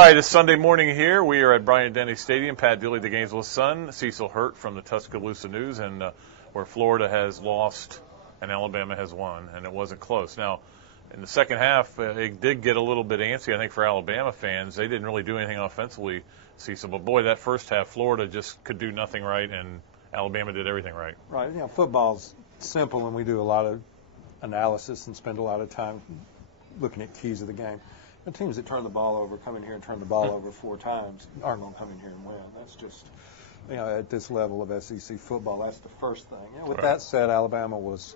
right, it's Sunday morning here. We are at Bryant-Denny Stadium. Pat Dooley, the Gainesville Sun. Cecil Hurt from the Tuscaloosa News, and where Florida has lost and Alabama has won, and it wasn't close. Now, in the second half, it did get a little bit antsy, I think, for Alabama fans. They didn't really do anything offensively, Cecil. But, boy, that first half, Florida just could do nothing right, and Alabama did everything right. Right. Football's simple, and we do a lot of analysis and spend a lot of time looking at keys of the game. The teams that turn the ball over, come in here and turn the ball over 4 times, aren't going to come in here and win. That's just, at this level of SEC football, that's the first thing. With that said, Alabama was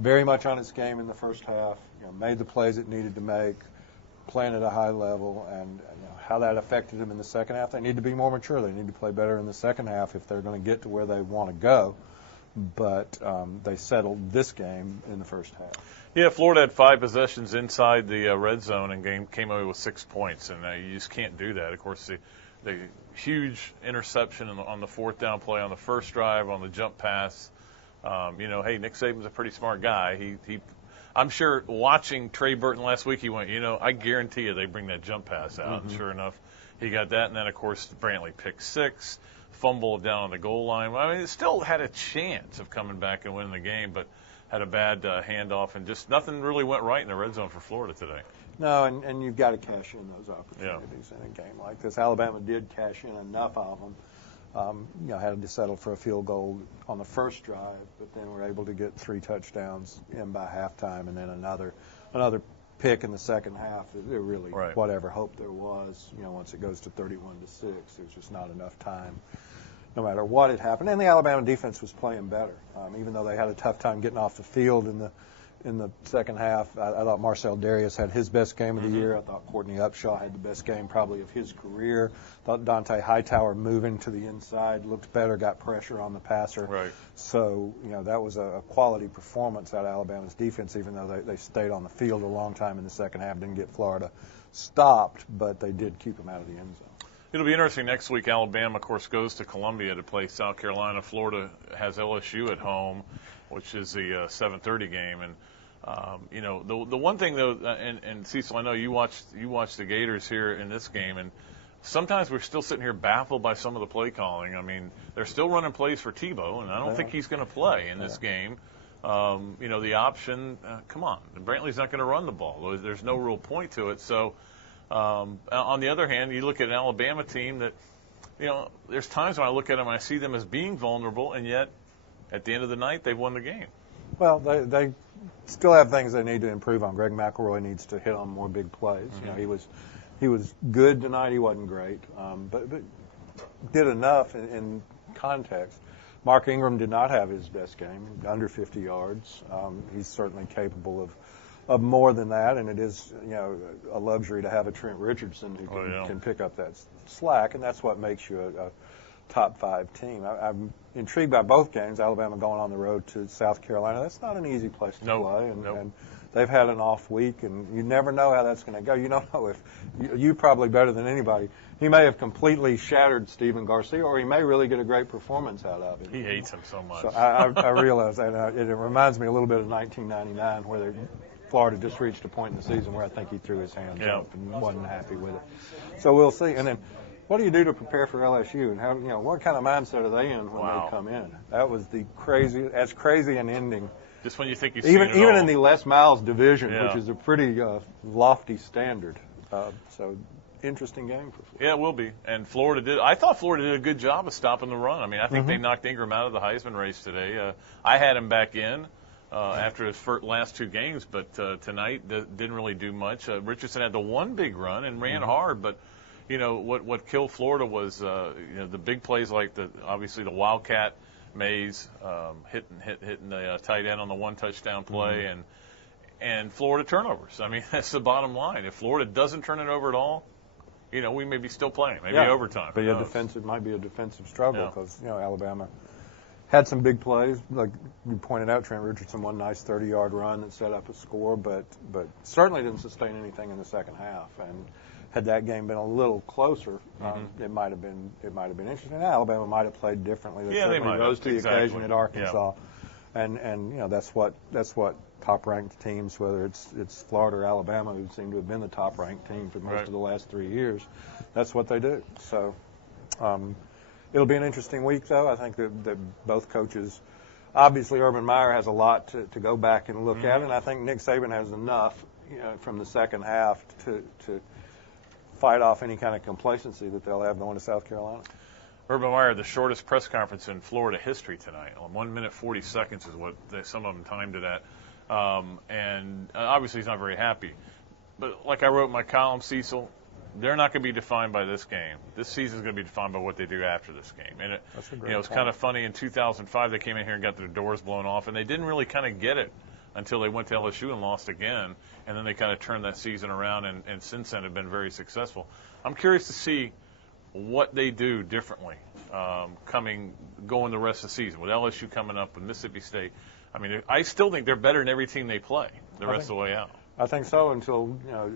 very much on its game in the first half, made the plays it needed to make, playing at a high level, and how that affected them in the second half. They need to be more mature. They need to play better in the second half if they're going to get to where they want to go. But they settled this game in the first half. Yeah, Florida had 5 possessions inside the red zone and came away with 6 points, and you just can't do that. Of course, the huge interception on the 4th down play on the first drive, on the jump pass. Hey, Nick Saban's a pretty smart guy. I'm sure watching Trey Burton last week, he went, I guarantee you they bring that jump pass out. And sure enough, he got that. And then, of course, Brantley picked 6, fumble down on the goal line. I mean, it still had a chance of coming back and winning the game, but had a bad handoff, and just nothing really went right in the red zone for Florida today. No, and you've got to cash in those opportunities in a game like this. Alabama did cash in enough of them. Had to settle for a field goal on the first drive, but then were able to get 3 touchdowns in by halftime, and then another pick in the second half. There really, whatever hope there was, once it goes to 31-6, there's just not enough time, no matter what had happened. And the Alabama defense was playing better, even though they had a tough time getting off the field in the second half. I thought Marcel Darius had his best game of the year. I thought Courtney Upshaw had the best game probably of his career. I thought Dante Hightower moving to the inside looked better, got pressure on the passer. Right. So, that was a quality performance out of Alabama's defense, even though they stayed on the field a long time in the second half, didn't get Florida stopped, but they did keep them out of the end zone. It'll be interesting next week. Alabama, of course, goes to Columbia to play South Carolina. Florida has LSU at home, which is the 7:30 game. And the one thing though, and Cecil, I know you watched the Gators here in this game, and sometimes we're still sitting here baffled by some of the play calling. I mean, they're still running plays for Tebow, and I don't think he's going to play in this game. The option, come on, Brantley's not going to run the ball. There's no real point to it. So. On the other hand, you look at an Alabama team that, there's times when I look at them and I see them as being vulnerable, and yet at the end of the night, they've won the game. Well, they still have things they need to improve on. Greg McElroy needs to hit on more big plays. He was good tonight. He wasn't great, but did enough in context. Mark Ingram did not have his best game, under 50 yards. He's certainly capable of more than that, and it is a luxury to have a Trent Richardson who can pick up that slack, and that's what makes you a top 5 team. I'm intrigued by both games. Alabama going on the road to South Carolina. That's not an easy place to play, and they've had an off week, and you never know how that's going to go. You don't know if you probably better than anybody. He may have completely shattered Stephen Garcia, or he may really get a great performance out of it. He hates him so much. So I realize that. It reminds me a little bit of 1999, where Florida just reached a point in the season where I think he threw his hands up and wasn't happy with it. So we'll see. And then, what do you do to prepare for LSU? And how, what kind of mindset are they in when they come in? That was as crazy an ending. Just when you think you've even seen it all. in the Les Miles division, which is a pretty lofty standard. So interesting game for Florida. Yeah, it will be. And I thought Florida did a good job of stopping the run. I mean, I think they knocked Ingram out of the Heisman race today. I had him back in. After his last 2 games, but tonight didn't really do much. Richardson had the one big run and ran hard, but what killed Florida was the big plays like obviously the Wildcat Mays hitting the tight end on the 1 touchdown play and Florida turnovers. I mean, that's the bottom line. If Florida doesn't turn it over at all, we may be still playing, maybe overtime. But it might be a defensive struggle because Alabama had some big plays, like you pointed out. Trent Richardson, one nice 30-yard run that set up a score, but certainly didn't sustain anything in the second half. And had that game been a little closer, it might have been interesting. Alabama might have played differently. They certainly rose to the occasion at Arkansas. and you know that's what top-ranked teams, whether it's Florida or Alabama, who seem to have been the top-ranked team for most of the last 3 years, that's what they do. So it'll be an interesting week, though. I think that both coaches, obviously Urban Meyer has a lot to go back and look at, and I think Nick Saban has enough, you know, from the second half to fight off any kind of complacency that they'll have going to South Carolina. Urban Meyer, the shortest press conference in Florida history tonight. 1 minute 40 seconds is what some of them timed it at. And obviously he's not very happy. But like I wrote in my column, Cecil, they're not going to be defined by this game. This season is going to be defined by what they do after this game. And it's kind of funny. In 2005, they came in here and got their doors blown off, and they didn't really kind of get it until they went to LSU and lost again. And then they kind of turned that season around, and since then have been very successful. I'm curious to see what they do differently going the rest of the season with LSU coming up with Mississippi State. I mean, I still think they're better than every team they play the rest of the way out. I think so until, you know,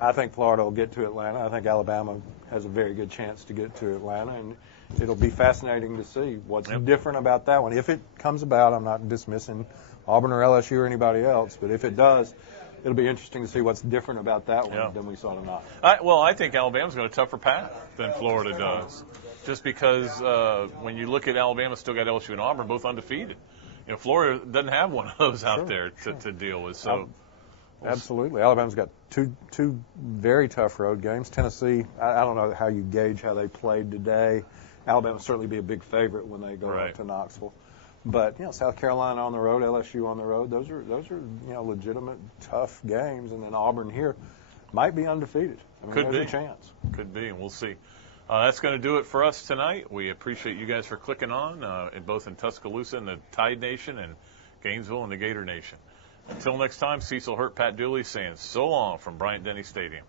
I think Florida will get to Atlanta. I think Alabama has a very good chance to get to Atlanta, and it'll be fascinating to see what's different about that one. If it comes about, I'm not dismissing Auburn or LSU or anybody else, but if it does, it'll be interesting to see what's different about that one than we saw tonight. I think Alabama's got a tougher path than Florida does, just because when you look at Alabama, still got LSU and Auburn, both undefeated. You know, Florida doesn't have one of those out there to deal with. So, absolutely, Alabama's got two very tough road games. Tennessee, I don't know how you gauge how they played today. Alabama will certainly be a big favorite when they go out to Knoxville. But, you know, South Carolina on the road, LSU on the road, those are you know, legitimate, tough games. And then Auburn here might be undefeated. I mean, there's a chance. Could be, and we'll see. That's going to do it for us tonight. We appreciate you guys for clicking on, both in Tuscaloosa and the Tide Nation and Gainesville and the Gator Nation. Until next time, Cecil Hurt, Pat Dooley saying so long from Bryant-Denny Stadium.